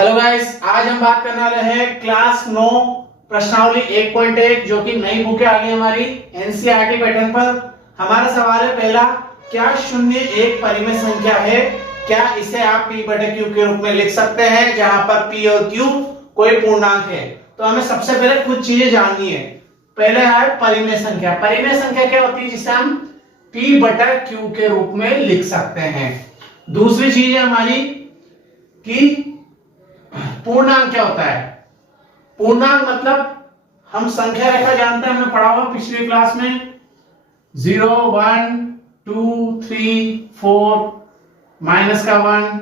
Hello guys, आज हम बात करने वाले हैं क्लास 9 प्रश्नावली 1.1 जो कि नई बुक है आ गई हमारी एनसीईआरटी पैटर्न पर। हमारा सवाल है पहला, क्या शून्य एक परिमेय संख्या है? क्या इसे आप p बटे q के रूप में लिख सकते हैं जहां पर p और q कोई पूर्णांक है? तो हमें सबसे पहले कुछ चीजें जाननी है। पहले है परिमेय संख्या। परिमेय संख्या क्या होती है? जिसे हम p बटा q के रूप में लिख सकते हैं। दूसरी चीज है हमारी कि पूर्णांक क्या होता है? पूर्णांक मतलब हम संख्या रेखा जानते हैं, हमने पढ़ा हुआ पिछली क्लास में 0 1 2 3 4 माइनस का 1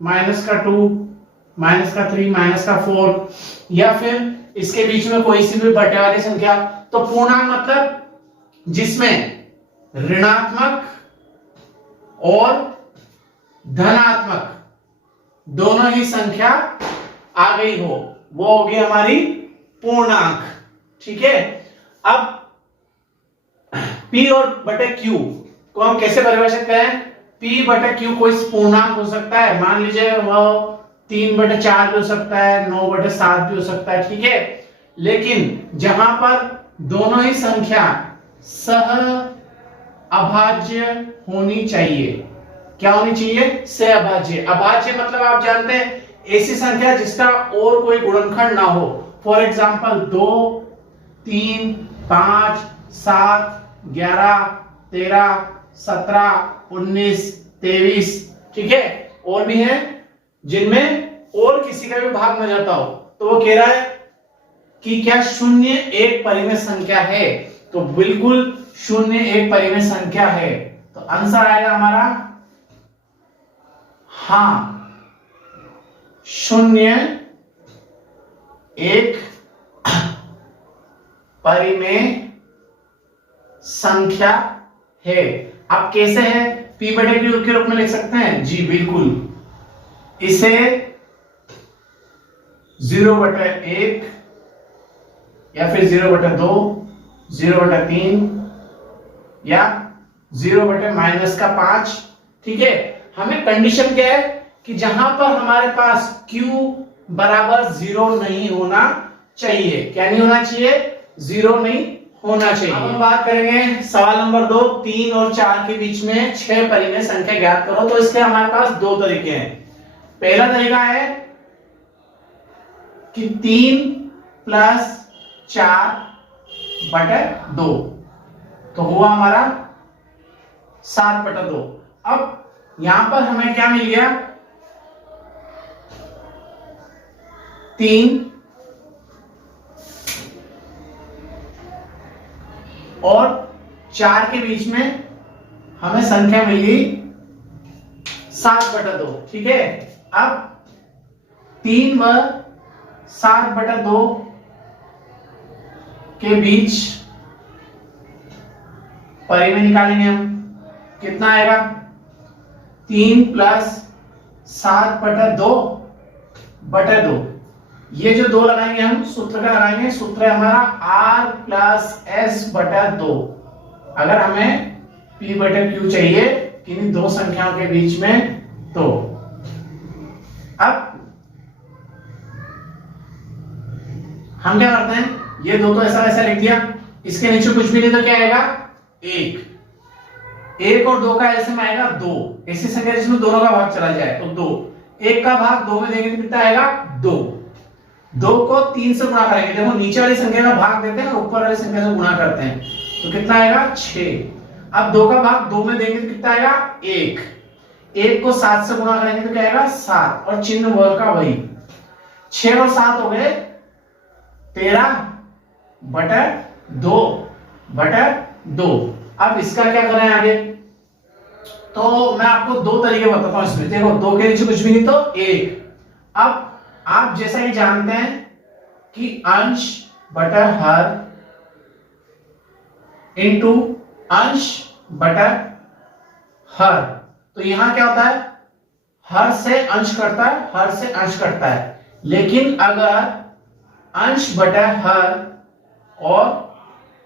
माइनस का 2 माइनस का 3 माइनस का 4 या फिर इसके बीच में कोई सी भी बटे वाली संख्या। तो पूर्णांक मतलब जिसमें ऋणात्मक और धनात्मक दोनों ही संख्या आ गई हो, वो होगी हमारी पूर्णांक। ठीक है। अब P और बटे Q को हम कैसे परिभाषित करें? P बटे Q कोई पूर्णांक हो सकता है, मान लीजिए वो 3/4 भी हो सकता है, 9/7 भी हो सकता है। ठीक है। लेकिन जहां पर दोनों ही संख्या सह अभाज्य होनी चाहिए। क्या होनी चाहिए? सहअभाज्य। अभाज्य मतलब आप जानते हैं ऐसी संख्या जिसका और कोई गुणनखंड ना हो। For example 2 3 5 7 11 13 17 19 23। ठीक है। और भी हैं जिनमें और किसी का भी भाग न जाता हो। तो वो कह रहा है कि क्या शून्य एक परिमेय संख्या है? तो बिल्कुल शून्य एक परिमेय संख्या है। तो आंसर आएगा हमारा हाँ, शून्य एक परिमेय संख्या है। अब कैसे है? p बटे q के रूप में लिख सकते हैं जी, बिल्कुल। इसे 0/1 या फिर 0/2 0/3 या 0/-5। ठीक है। हमें कंडीशन क्या है कि जहां पर हमारे पास q बराबर 0 नहीं होना चाहिए। क्या नहीं होना चाहिए? 0 नहीं होना चाहिए। अब हम बात करेंगे सवाल नंबर 2, 3 और 4 के बीच में 6 परिमेय संख्या ज्ञात करो। तो इसके हमारे पास दो तरीके हैं। पहला तरीका है कि 3 + 4/2 तो हुआ हमारा 7/2। अब यहां पर हमें क्या मिल गया? 3 और 4 के बीच में हमें संख्या मिल गई 7/2। ठीक है। अब 3 व 7/2 के बीच परिमेय निकालेंगे हम। कितना आएगा? 3 + 7/2 ये जो दो लगाएंगे हम, सूत्र का लगाएंगे। सूत्र है हमारा r + s/2। अगर हमें p बटे q चाहिए किन्हीं दो संख्याओं के बीच में, तो अब हम क्या करते हैं? ये दो तो ऐसा वैसा लिख दिया, इसके नीचे कुछ भी नहीं तो क्या आएगा? 1 और 2 का ऐसे में आएगा 2। ऐसी संख्या जिसमें दोनों का भाग चला जाए तो 2। 1 का भाग 2 में देंगे तो कितना आएगा? 2। 2 को 3 से गुणा करेंगे। देखो नीचे वाली संख्या का भाग देते हैं और ऊपर वाली संख्या से गुणा करते हैं तो कितना आएगा? 6। अब 2 का भाग 2 में देंगे तो कितना आएगा? 1। 1 को 7 से गुणा करेंगे तो क्या आएगा? 7 और चिन्ह वर्ग का वही। 6 और 7 हो गए 13/2/2। अब इसका क्या करें आगे? तो मैं आपको दो तरीके बताता हूं इसमें। देखो 2 के नीचे कुछ भी नहीं तो 1। अब आप जैसा कि जानते हैं कि अंश बटा हर इंटू अंश बटा हर। तो यहां क्या होता है? हर से अंश कटता है, हर से अंश कटता है। लेकिन अगर अंश बटा हर और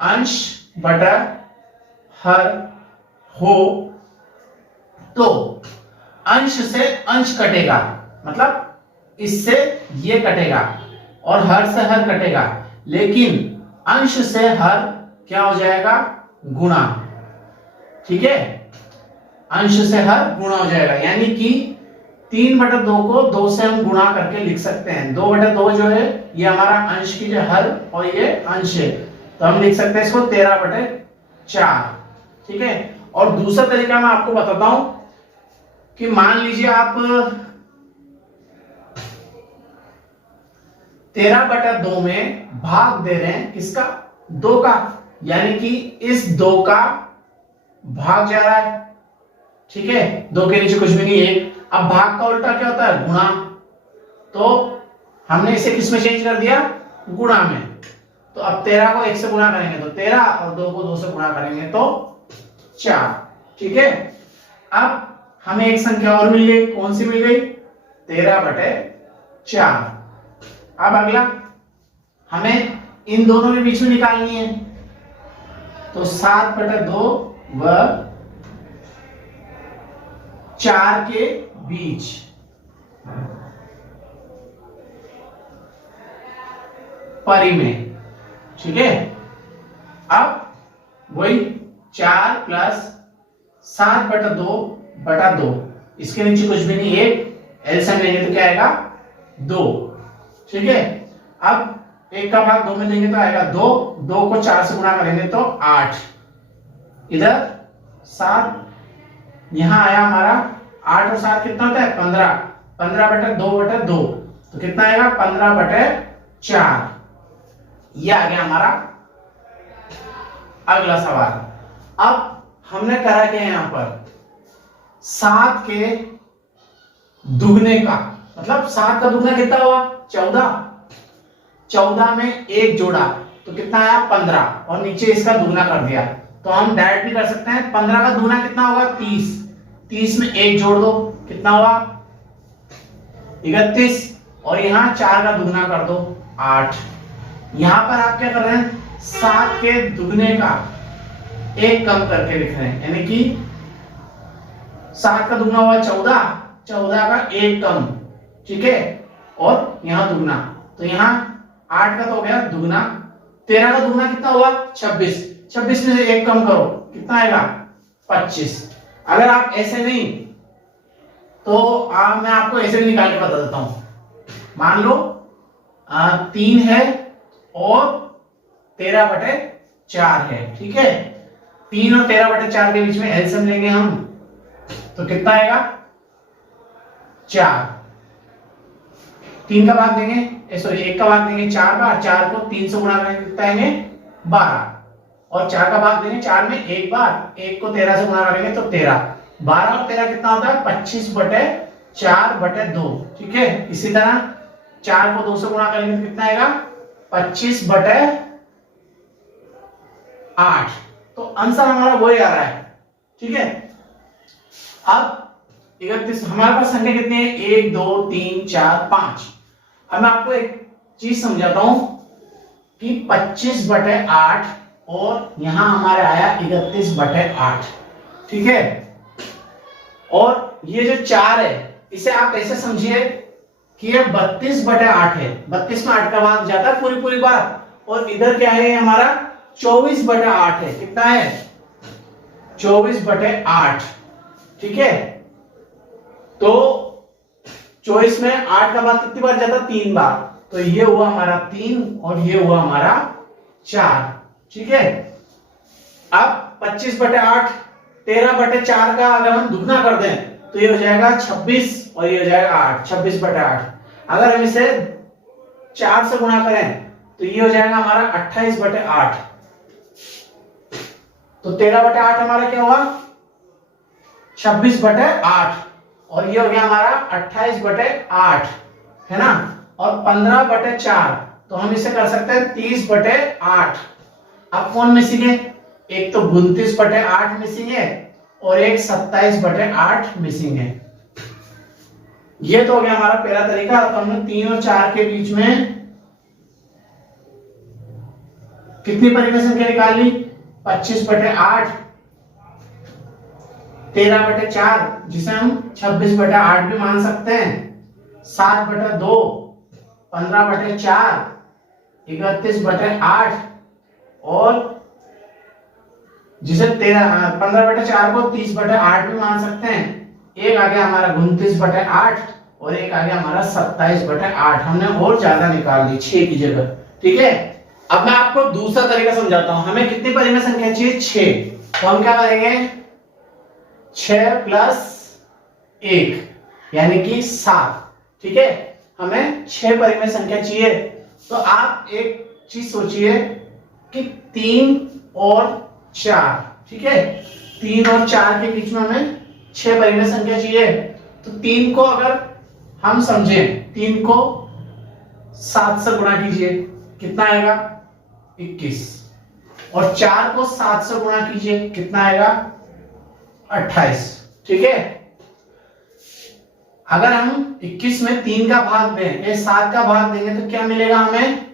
अंश बटा हर हो तो अंश से अंश कटेगा। मतलब इससे ये कटेगा और हर से हर कटेगा, लेकिन अंश से हर क्या हो जाएगा, गुणा। ठीक है, अंश से हर गुणा हो जाएगा, यानी कि 3/2 को 2 से हम गुणा करके लिख सकते हैं। 2/2 जो है ये हमारा अंश की जो हर और ये अंश है, तो हम लिख सकते हैं इसको 13/4। ठीक है, और दूसरा तरीका मैं आपको बताता हूं कि मान लीजिए आप 13/2 में भाग दे रहे हैं किसका, 2 का, यानी कि इस 2 का भाग जा रहा है। ठीक है, 2 के नीचे कुछ भी नहीं है। अब भाग का उल्टा क्या होता है, गुणा, तो हमने इसे किस में चेंज कर दिया, गुणा में। तो अब 13 को 1 से गुणा करेंगे तो 13 और 2 को 2 से गुणा करेंगे तो 4। ठीक है, अब हमें एक संख्या और मिल गई, कौन सी मिल गई, 13/4। अब अगला हमें इन दोनों के बीच में निकालनी है, तो 7/2 व 4 के बीच परिमेय। ठीक है, अब वही 4 प्लस 7/2/2, इसके नीचे कुछ भी नहीं, 1 एलसीएम लेंगे तो क्या आएगा, 2। ठीक है, अब 1 का भाग 2 में देंगे तो आएगा 2, 2 को 4 से गुणा करेंगे तो 8, इधर 7, यहां आया हमारा 8 और 7 कितना होता है, 15, 15/2/2, तो कितना आएगा, 15/4। ये आ गया हमारा अगला सवाल। अब हमने करा क्या यहां पर, 7 के दुगने का, मतलब 7 का दुगना कितना हुआ, 14, 14 में 1 जोड़ा तो कितना आया, 15, और नीचे इसका दुगना कर दिया। तो हम डायरेक्ट भी कर सकते हैं, 15 का दुगना कितना होगा, 30, 30 में 1 जोड़ दो, कितना हुआ, 31, और यहां 4 का दुगना कर दो, 8। यहां पर आप क्या कर रहे हैं, 7 के दुगने का 1 कम करके लिख रहे हैं, यानी कि 7 का दुगना हुआ 14, 14 का 1 कम। ठीक है, और यहां दुगना, तो यहां 8 का तो हो गया दुगना, 13 का दुगना कितना हुआ, 26, 26 में से 1 कम करो, कितना आएगा, 25। अगर आप ऐसे नहीं, तो मैं आपको ऐसे भी निकाल के बता देता हूं। मान लो 3 है और 13/4 है। ठीक है, 3 और 13/4 के बीच में एलसीएम लेंगे हम, तो कितना आएगा, 4। 3 का भाग देंगे, सॉरी 1 का भाग देंगे 4 बार, 4 को 3 से गुणा करेंगे कितना आएंगे, 12, और 4 का भाग देंगे 4 में 1 बार, 1 को 13 से गुणा करेंगे तो 13, 12 और 13 कितना होता है, 25/4/2। ठीक है, इसी तरह 4 को 2 से गुणा करेंगे तो कितना आएगा, 25/8। तो आंसर हमारा वही आ रहा है। ठीक है, अब 31, हमारे पास संख्या कितनी है, 1 2 3 4 5। अब मैं आपको एक चीज समझाता हूं कि 25/8 और यहां हमारे आया 31/8। ठीक है, और ये जो 4 है इसे आप ऐसे समझिए कि ये 32/8 है, 32 में 8 का भाग जाता है पूरी बार, और इधर क्या है, हमारा 24/8 है, कितना है, 24/8। ठीक है, तो 24 में 8 का भाग कितनी बार जाता है, 3 बार, तो ये हुआ हमारा 3 और ये हुआ हमारा 4। ठीक है, अब 25/8 13/4 का अगर हम दुगना कर दें तो ये हो जाएगा 26 और ये हो जाएगा 8, 26/8। अगर हम इसे 4 से गुणा करें तो ये हो जाएगा हमारा 28/8। तो 13/8 हमारा क्या हुआ, 26/8, और ये हो गया हमारा 28/8, है ना, और 15/4, तो हम इसे कर सकते हैं 30/8। अब कौन मिसिंग है, एक तो 29/8 मिसिंग है और एक 27/8 मिसिंग है। ये तो हो गया हमारा पहला तरीका। तो हमने 3 और 4 के बीच में कितनी परिमेय संख्या निकाल ली, 25/8, 13/4, जिसे हम 26/8 भी मान सकते हैं, 7/2, 15/4, 31/8 और जिसे 15/4 को 30/8 भी मान सकते हैं। एक आ गया हमारा 29/8 और एक आ गया हमारा 27/8। हमने और ज्यादा निकाल ली 6 की जगह। ठीक है, अब मैं आपको दूसरा तरीका समझाता हूं। हमें कितनी परिमेय संख्या चाहिए? 6। तो हम क्या करेंगे? 6 + 1 यानी कि 7। ठीक है, हमें 6 परिमेय संख्या चाहिए। तो आप एक चीज सोचिए कि 3 और 4, ठीक है, 3 और 4 के बीच में हमें 6 परिमेय संख्या चाहिए। तो 3 को अगर हम समझें, 3 को 7 से गुणा कीजिए, कितना आएगा? 21। और 4 को 7 से गुणा कीजिए, कितना आएगा? 28। ठीक है, अगर हम 21 में 3 का भाग दें या 7 का भाग देंगे तो क्या मिलेगा हमें?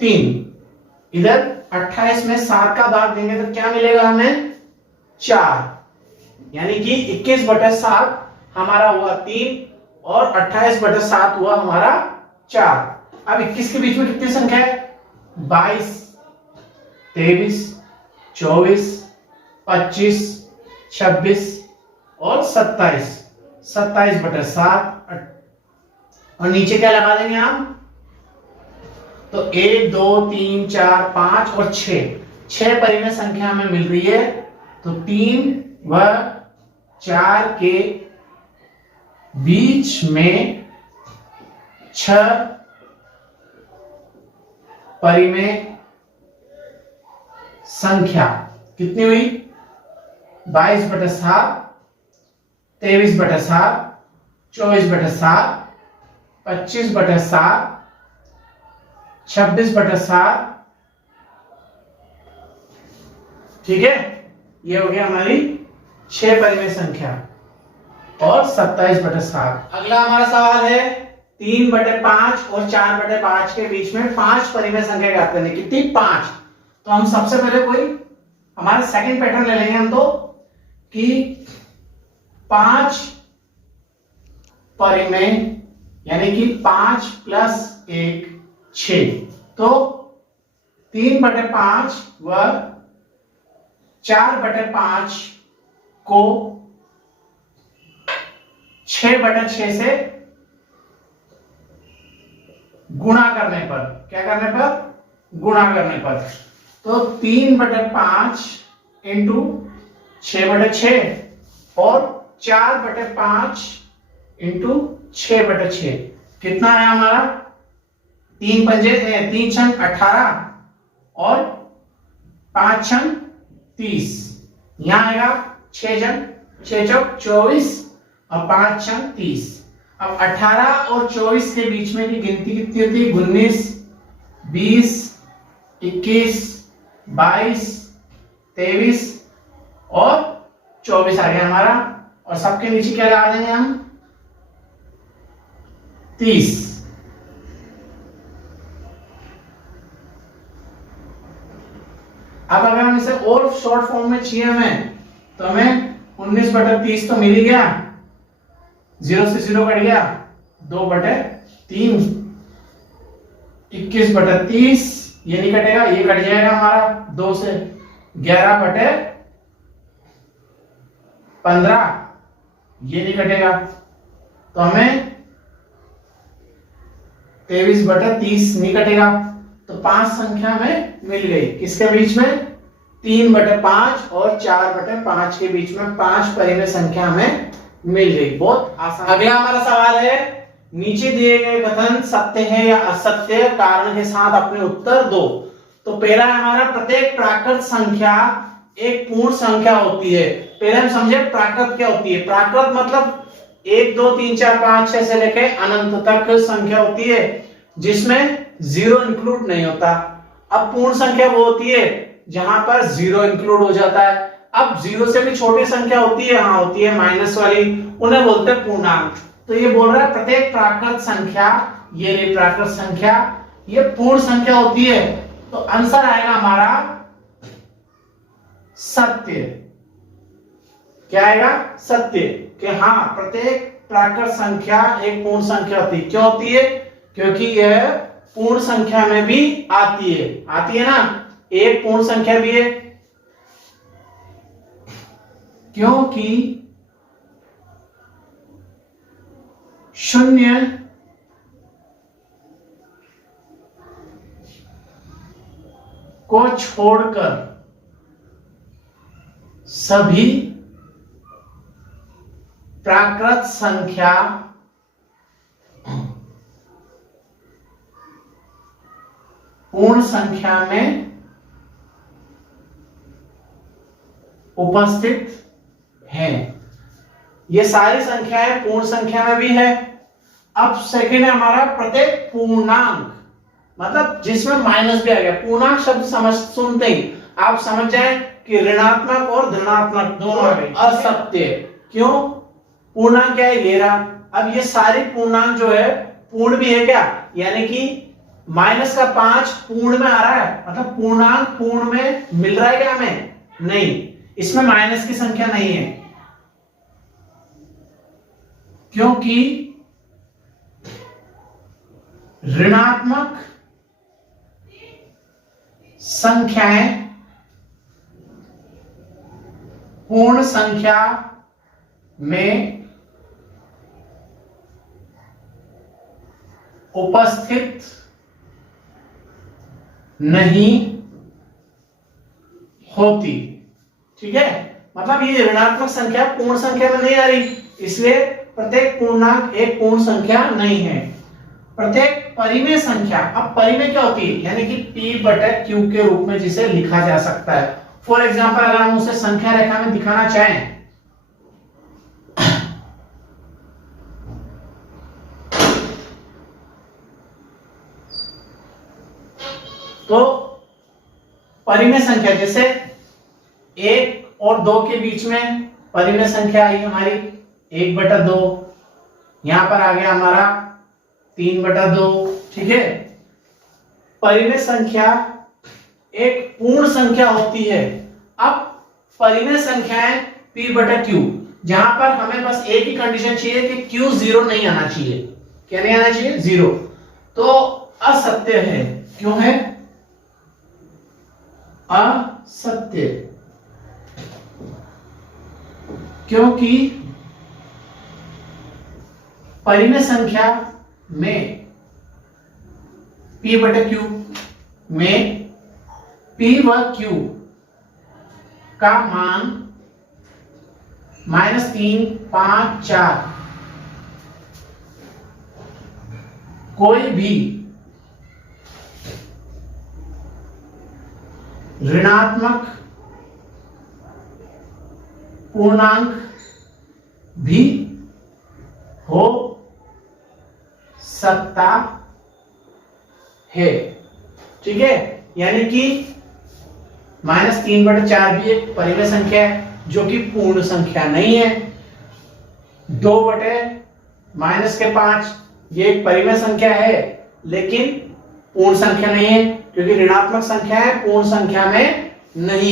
3। इधर 28 में 7 का भाग देंगे तो क्या मिलेगा हमें? 4। यानी कि 21/7 हमारा हुआ 3 और 28/7 हुआ हमारा 4। अब 21 के बीच में कितनी संख्या है? 22, 23, 24, 25, 26 और 27। 27/7 और नीचे क्या लगा देंगे हम? तो 1, 2, 3, 4, 5 और 6 परिमेय संख्या हमें मिल रही है। तो 3 व 4 के बीच में 6 परिमेय संख्या कितनी हुई? 22/7, 23/7, 24/7, 25/7, 26/7। ठीक है, ये हो गया हमारी 6 परिमेय संख्या और 27/7। अगला हमारा सवाल है 3/5 और 4/5 के बीच में 5 परिमेय संख्या ज्ञात करनी। कितनी? 5। तो हम सबसे पहले कोई हमारा सेकंड पैटर्न ले लेंगे हम, तो कि 5 परिमेय यानी कि 5 + 1 6। तो 3/5 व 4/5 को 6/6 से गुणा करने पर, क्या करने पर? गुणा करने पर। तो 3/5 इंटू 6/6 और 4/5 इंटू 6/6 कितना है हमारा? 3 पंजे 3 छंग 18 और 5 छंग 30। यहां आएगा 6 चौक 24 और 5 छंग 30। अब 18 और 24 के बीच में की गिनती कितनी होती है? 19, 20, 21, 22, 23 और 24 आ गया हमारा। और सबके नीचे क्या लगा देंगे हम? 30। अब अगर हम इसे और शॉर्ट फॉर्म में चाहिए हमें, तो हमें 19/30 तो मिल ही गया, 0 से 0 कट गया, 2/3, 21/30 ये नहीं कटेगा, ये कट जाएगा हमारा 2 से, 11/15 ये नहीं कटेगा। तो हमें 23/30 नहीं कटेगा। तो 5 संख्या में मिल गई। किसके बीच में? 3/5 और 4/5 के बीच में 5 परिमेय संख्या हमें मिल गई। बहुत आसान। अगला हमारा सवाल है, नीचे दिए गए कथन सत्य है या असत्य, कारण के साथ अपने उत्तर दो। तो पहला हमारा, प्रत्येक प्राकृत संख्या एक पूर्ण संख्या होती है। पहले हम समझे प्राकृत क्या होती है। प्राकृत मतलब 1, 2, 3, 4, 5, 6 से लेके अनंत तक संख्या होती है जिसमें 0 इंक्लूड नहीं होता। अब पूर्ण संख्या वो होती है जहां पर 0 इंक्लूड हो जाता है। अब 0 से भी छोटी संख्या होती है, हाँ होती है माइनस वाली, उन्हें बोलते हैं पूर्णांक। तो ये बोल रहा है प्रत्येक प्राकृत संख्या, ये रही प्राकृत संख्या, ये पूर्ण संख्या होती है। तो आंसर आएगा हमारा सत्य। क्या आएगा? सत्य। कि हाँ, प्रत्येक प्राकृत संख्या एक पूर्ण संख्या होती है। क्यों होती है? क्योंकि यह पूर्ण संख्या में भी आती है ना, एक पूर्ण संख्या भी है, क्योंकि शून्य को छोड़कर सभी प्राकृत संख्या पूर्ण संख्या में उपस्थित है। ये सारी संख्याएं पूर्ण संख्या में भी है। अब सेकंड है हमारा प्रत्येक पूर्णांक, मतलब जिसमें माइनस भी आ गया। पूर्णांक शब्द सुनते ही आप समझ जाए कि ऋणात्मक और धनात्मक दोनों आ गए। असत्य, क्यों? पूर्णांक क्या है? ले रहा। अब ये सारी पूर्णांक जो है पूर्ण भी है क्या? यानी कि माइनस का 5 पूर्ण में आ रहा है, मतलब पूर्णांक पूर्ण में मिल रहा है क्या हमें? नहीं, इसमें माइनस की संख्या नहीं है, क्योंकि ऋणात्मक संख्याएं पूर्ण संख्या में उपस्थित नहीं होती। ठीक है, मतलब ये ऋणात्मक संख्या पूर्ण संख्या में नहीं आ रही, इसलिए प्रत्येक पूर्णांक एक पूर्ण संख्या नहीं है। प्रत्येक परिमेय संख्या, अब परिमेय क्या होती है? यानी कि P/Q के रूप में जिसे लिखा जा सकता है। फॉर एग्जांपल अगर हम उसे संख्या रेखा में दिखाना चाहें तो परिमेय संख्या जैसे 1 और 2 के बीच में परिमेय संख्या आई हमारी 1/2, यहां पर आ गया हमारा 3/2। ठीक है, परिमेय संख्या एक पूर्ण संख्या होती है। अब परिमेय संख्याएं P/Q, जहां पर हमें बस एक ही कंडीशन चाहिए कि Q 0 नहीं आना चाहिए। क्या नहीं आना चाहिए? 0। तो असत्य है। क्यों है असत्य? क्योंकि परिमेय संख्या में P/Q में P व Q का मान -3, 5, 4 कोई भी ऋणात्मक पूर्णांक भी हो सकता है। ठीक है, यानी कि -3/4 भी एक परिमेय संख्या है जो कि पूर्ण संख्या नहीं है। 2/-5 ये एक परिमेय संख्या है लेकिन पूर्ण संख्या नहीं है, क्योंकि ऋणात्मक संख्या है, पूर्ण संख्या में नहीं आ